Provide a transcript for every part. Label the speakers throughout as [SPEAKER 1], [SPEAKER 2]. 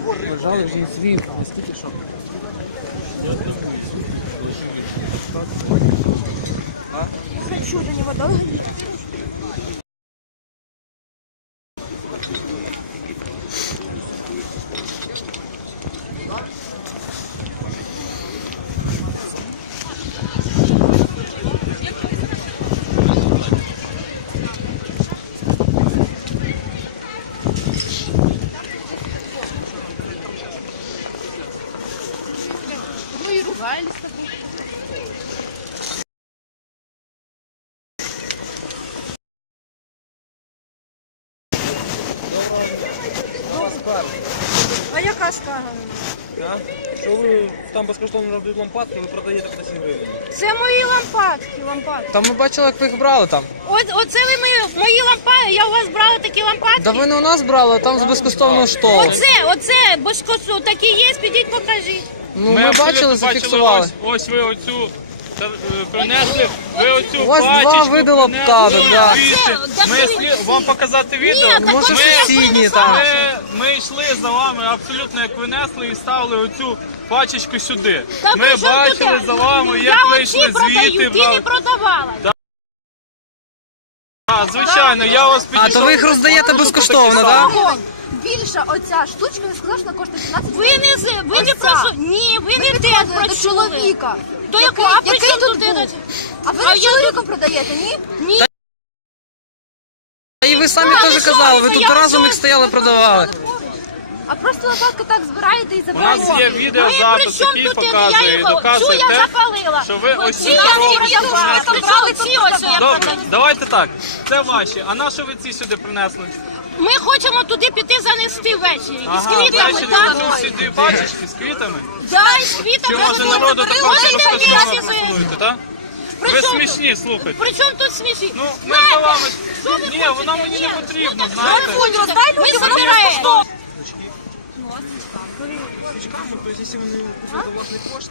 [SPEAKER 1] Вважали вже свій стільки що.
[SPEAKER 2] Хочу до него долго.
[SPEAKER 3] Мы и ругались с тобой.
[SPEAKER 2] А яка скарга?
[SPEAKER 1] Що ви там безкоштовно роздають лампадки, ви продаєте по 10 гривень.
[SPEAKER 2] Це мої лампадки.
[SPEAKER 4] Та ми бачили, як ви їх брали там.
[SPEAKER 2] Оце ви мої лампадки, я у вас брала такі лампадки.
[SPEAKER 4] Да ви не у нас брали, а там з безкоштовного штолу.
[SPEAKER 2] Оце безкоштовно, такі є, підіть покажіть.
[SPEAKER 4] Ну, ми бачили, зафіксували.
[SPEAKER 5] Ось ви оцю принесли, ви оцю
[SPEAKER 4] Ось два
[SPEAKER 5] пачечку
[SPEAKER 4] види лаптадок, да.
[SPEAKER 5] Вам показати відео?
[SPEAKER 2] Ні, так
[SPEAKER 4] Може,
[SPEAKER 2] ось я
[SPEAKER 4] сусідні
[SPEAKER 2] принесла.
[SPEAKER 4] там.
[SPEAKER 5] Ми йшли за вами абсолютно як ви несли і ставили оцю пачечку сюди.
[SPEAKER 2] Та
[SPEAKER 5] Ми
[SPEAKER 2] при чому
[SPEAKER 5] бачили
[SPEAKER 2] тут
[SPEAKER 5] за
[SPEAKER 2] я?
[SPEAKER 5] вами, як
[SPEAKER 2] Я
[SPEAKER 5] ви
[SPEAKER 2] оці
[SPEAKER 5] йшли
[SPEAKER 2] продаю,
[SPEAKER 5] звідти.
[SPEAKER 2] ти не продавала.
[SPEAKER 5] Звичайно, я вас
[SPEAKER 4] А, то ви їх роздаєте безкоштовно, так? Да?
[SPEAKER 3] Більша оця штучка, я сказала, що вона коштує 15
[SPEAKER 2] Ви не просу... Ні, ви не те
[SPEAKER 3] до
[SPEAKER 2] прочули.
[SPEAKER 3] чоловіка.
[SPEAKER 2] То яку? А при
[SPEAKER 3] Який
[SPEAKER 2] чому
[SPEAKER 3] тут
[SPEAKER 2] тут?
[SPEAKER 3] був? А ви
[SPEAKER 2] А
[SPEAKER 3] не
[SPEAKER 2] я
[SPEAKER 3] чоловіком продаєте, ні?
[SPEAKER 2] Ні.
[SPEAKER 4] І ви самі теж казали, ви тут разом їх стояли, продавали.
[SPEAKER 3] А просто лопатку так збираєте і
[SPEAKER 5] У нас
[SPEAKER 3] забираєте.
[SPEAKER 5] є відеозапис, який показує і доказує
[SPEAKER 2] я
[SPEAKER 5] те,
[SPEAKER 2] запалила.
[SPEAKER 5] що ви ось
[SPEAKER 2] Ці
[SPEAKER 5] цю
[SPEAKER 2] я не
[SPEAKER 5] коробочку
[SPEAKER 2] продавала.
[SPEAKER 5] принесли.
[SPEAKER 2] При чому ці ось я
[SPEAKER 5] Добре,
[SPEAKER 2] продаю?
[SPEAKER 5] давайте так. Це ваші. А на що ви ці сюди принесли?
[SPEAKER 2] Ми хочемо туди піти занести ввечері. Із
[SPEAKER 5] Ага,
[SPEAKER 2] квітами,
[SPEAKER 5] ввечері
[SPEAKER 2] так?
[SPEAKER 5] заносять дві пачечки з квітами.
[SPEAKER 2] Да, із квітами.
[SPEAKER 5] Чи може народу такого
[SPEAKER 2] Можете
[SPEAKER 5] безкоштовно
[SPEAKER 2] вірити.
[SPEAKER 5] пропонуєте, так?
[SPEAKER 2] При
[SPEAKER 5] Ви
[SPEAKER 2] чому
[SPEAKER 5] смішні, слухайте.
[SPEAKER 2] При чому тут сміші?
[SPEAKER 5] Ну, ми за вами. Ні, вона мені не потрібна, знаєте.
[SPEAKER 2] Ми забираємо.
[SPEAKER 1] Свічками, то якщо вони купують за власний кошт,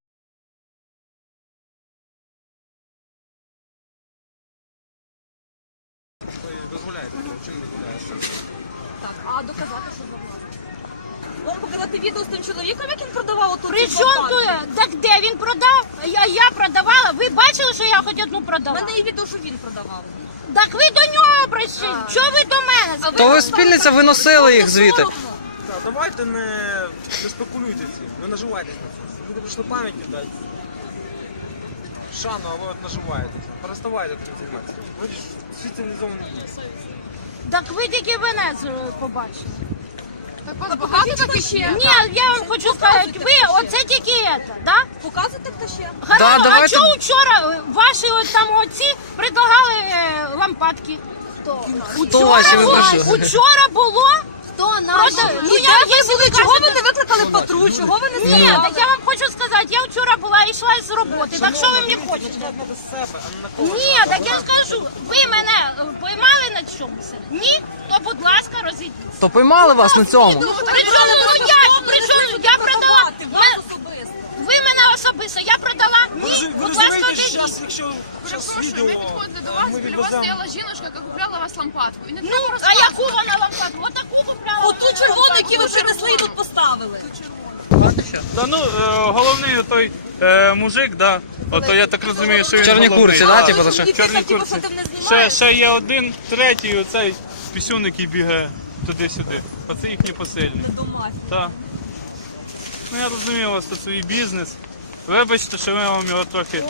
[SPEAKER 1] дозволяєте, чим не дозволяєте?
[SPEAKER 6] А доказати, що за власність? Вам показати відео з тим чоловіком, як він продавав отут?
[SPEAKER 2] При чому тут? Так де він продав? Я продавала. Ви бачили, що я хоч одну
[SPEAKER 6] У
[SPEAKER 2] продала?
[SPEAKER 6] мене є відео, що він продавав.
[SPEAKER 2] Так ви до нього прийшли. Чого ви до мене?
[SPEAKER 4] То ви спільниця виносили їх звідти.
[SPEAKER 1] Так, давайте не спекулюйте цим, не наживайтесь на це. Люди прийшли пам'ять віддати. Шану, а ви от наживаєтеся. Переставайте цим займатися. Ви ж всі цивілізовані дії.
[SPEAKER 2] Так ви тільки мене побачили.
[SPEAKER 3] Так вас багато так ще?
[SPEAKER 2] Ні, я вам хочу сказати, ви оце тільки це, да?
[SPEAKER 6] Показуйте, хто ще?
[SPEAKER 2] А
[SPEAKER 4] давайте.
[SPEAKER 2] чого вчора ваші от там оці предлагали лампадки?
[SPEAKER 4] Хто ваші ви прийшли?
[SPEAKER 2] Учора було?
[SPEAKER 3] Хто наш?
[SPEAKER 2] Ну я
[SPEAKER 6] були, чого ви не викликали патруль, чого ви не
[SPEAKER 2] Ні,
[SPEAKER 6] сказали?
[SPEAKER 2] так я вам хочу сказати, я вчора була і йшла з роботи, так що ви мені хочете?
[SPEAKER 1] До себе, а не на кого.
[SPEAKER 2] Ні, так я скажу, ви мене поймали на чомусь? Ні? То будь ласка, розійдіться.
[SPEAKER 4] То поймали вас на цьому.
[SPEAKER 2] Причому, я продала, ви мене особисто, я продала, ні,
[SPEAKER 1] Ви
[SPEAKER 2] будь ласка,
[SPEAKER 1] розумієте, що
[SPEAKER 2] отойдіть.
[SPEAKER 1] зараз, якщо зараз відео,
[SPEAKER 7] Ми підходили до вас,
[SPEAKER 1] ми
[SPEAKER 7] біля вас
[SPEAKER 1] відвеземо.
[SPEAKER 7] стояла жіночка, яка купляла у вас лампадку. І не
[SPEAKER 2] Ну,
[SPEAKER 7] треба
[SPEAKER 2] а
[SPEAKER 7] розказувати.
[SPEAKER 2] яку вона лампадку? Отаку купляла.
[SPEAKER 6] Оту червону, яку ви принесли і тут поставили.
[SPEAKER 5] Да, ну, головний той мужик, да. Ото я так розумію, що він
[SPEAKER 4] В чорній
[SPEAKER 5] головний.
[SPEAKER 4] курці, да, типу, що?
[SPEAKER 5] В чорній
[SPEAKER 6] Типу,
[SPEAKER 5] курці.
[SPEAKER 6] що ти мене знімаєш?
[SPEAKER 5] Ще є один, третій, оцей пісюн, який бігає туди-сюди. Оце їхній посильний. Так. Ну я розумію, у вас тут свій бізнес. Вибачте, що ми вам його трохи...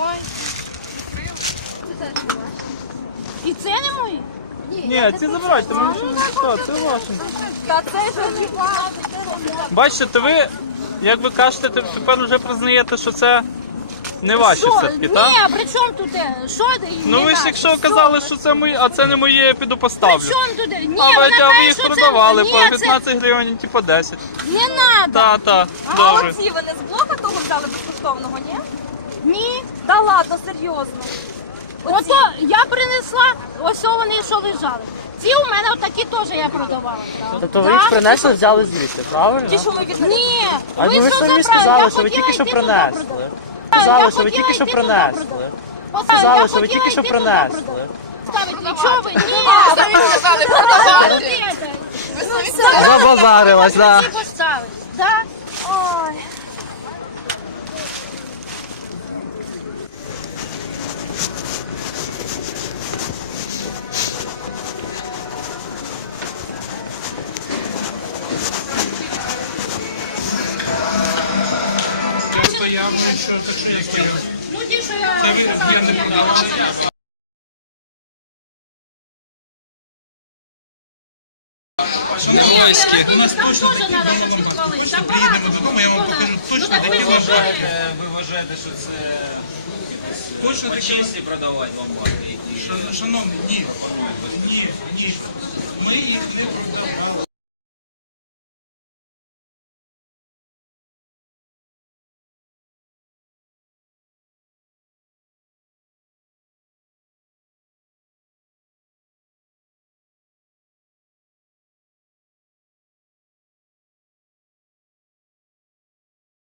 [SPEAKER 2] І це не мої?
[SPEAKER 5] Ні, ці забирайте, ми нічого не читали, це ваше.
[SPEAKER 6] Та це ж
[SPEAKER 5] Бачите, то ви, як ви кажете, тепер вже признаєте, що це не ваші все-таки, так?
[SPEAKER 2] Ні, а при чому тут? Що?
[SPEAKER 5] Ну ви ж якщо казали, що це мої, а це не моє, я піду
[SPEAKER 2] При
[SPEAKER 5] поставлю.
[SPEAKER 2] чому тут? Ні,
[SPEAKER 5] А
[SPEAKER 2] вона
[SPEAKER 5] ви
[SPEAKER 2] каже,
[SPEAKER 5] їх
[SPEAKER 2] що це-
[SPEAKER 5] продавали
[SPEAKER 2] Ні,
[SPEAKER 5] по
[SPEAKER 2] це
[SPEAKER 5] 15 гривень, типу 10.
[SPEAKER 2] Не надо.
[SPEAKER 5] Та,
[SPEAKER 6] А
[SPEAKER 5] добре.
[SPEAKER 6] оці ви не з блока того взяли безкоштовного, ні?
[SPEAKER 2] Ні.
[SPEAKER 6] Та ладно, серйозно.
[SPEAKER 2] Ото я принесла, ось вони що лежали. Ці у мене отакі теж я продавала.
[SPEAKER 4] Тобто ви їх принесли, взяли звідси, правильно?
[SPEAKER 6] Ті, що ми від
[SPEAKER 2] Ні.
[SPEAKER 4] А ви
[SPEAKER 2] що
[SPEAKER 4] самі
[SPEAKER 2] забрали?
[SPEAKER 4] сказали,
[SPEAKER 2] Я
[SPEAKER 4] що ви
[SPEAKER 2] хотіла
[SPEAKER 4] тільки що
[SPEAKER 2] йти туди
[SPEAKER 4] принесли.
[SPEAKER 2] продати.
[SPEAKER 4] Сказали,
[SPEAKER 2] Я
[SPEAKER 4] що ви
[SPEAKER 2] хотіла
[SPEAKER 4] тільки що
[SPEAKER 2] йти туди
[SPEAKER 4] принесли.
[SPEAKER 2] продати.
[SPEAKER 4] Сказали,
[SPEAKER 2] Я
[SPEAKER 4] що ви
[SPEAKER 2] хотіла
[SPEAKER 4] тільки що
[SPEAKER 2] йти туди
[SPEAKER 4] принесли.
[SPEAKER 2] продати. Ставить, нічого ви, ні.
[SPEAKER 7] Ви сказали продавати.
[SPEAKER 4] Забазарилась, да.
[SPEAKER 2] Всі поставили. Да? Ой.
[SPEAKER 5] Це явно, що це що які.
[SPEAKER 2] Ну, ті, що я сказала,
[SPEAKER 5] не
[SPEAKER 2] що я
[SPEAKER 5] продавали.
[SPEAKER 2] Шановські. У нас точно теж треба щось підпалити. Там багато.
[SPEAKER 5] Додому, я вам покажу точно
[SPEAKER 2] Ну, так
[SPEAKER 5] такі
[SPEAKER 2] ви
[SPEAKER 5] лежать.
[SPEAKER 1] Ви вважаєте, що це
[SPEAKER 5] Точно
[SPEAKER 1] по
[SPEAKER 5] такі.
[SPEAKER 1] честі продавати ломбарди?
[SPEAKER 5] Шановні, ні. Ні, ні. Ми їх не продавали.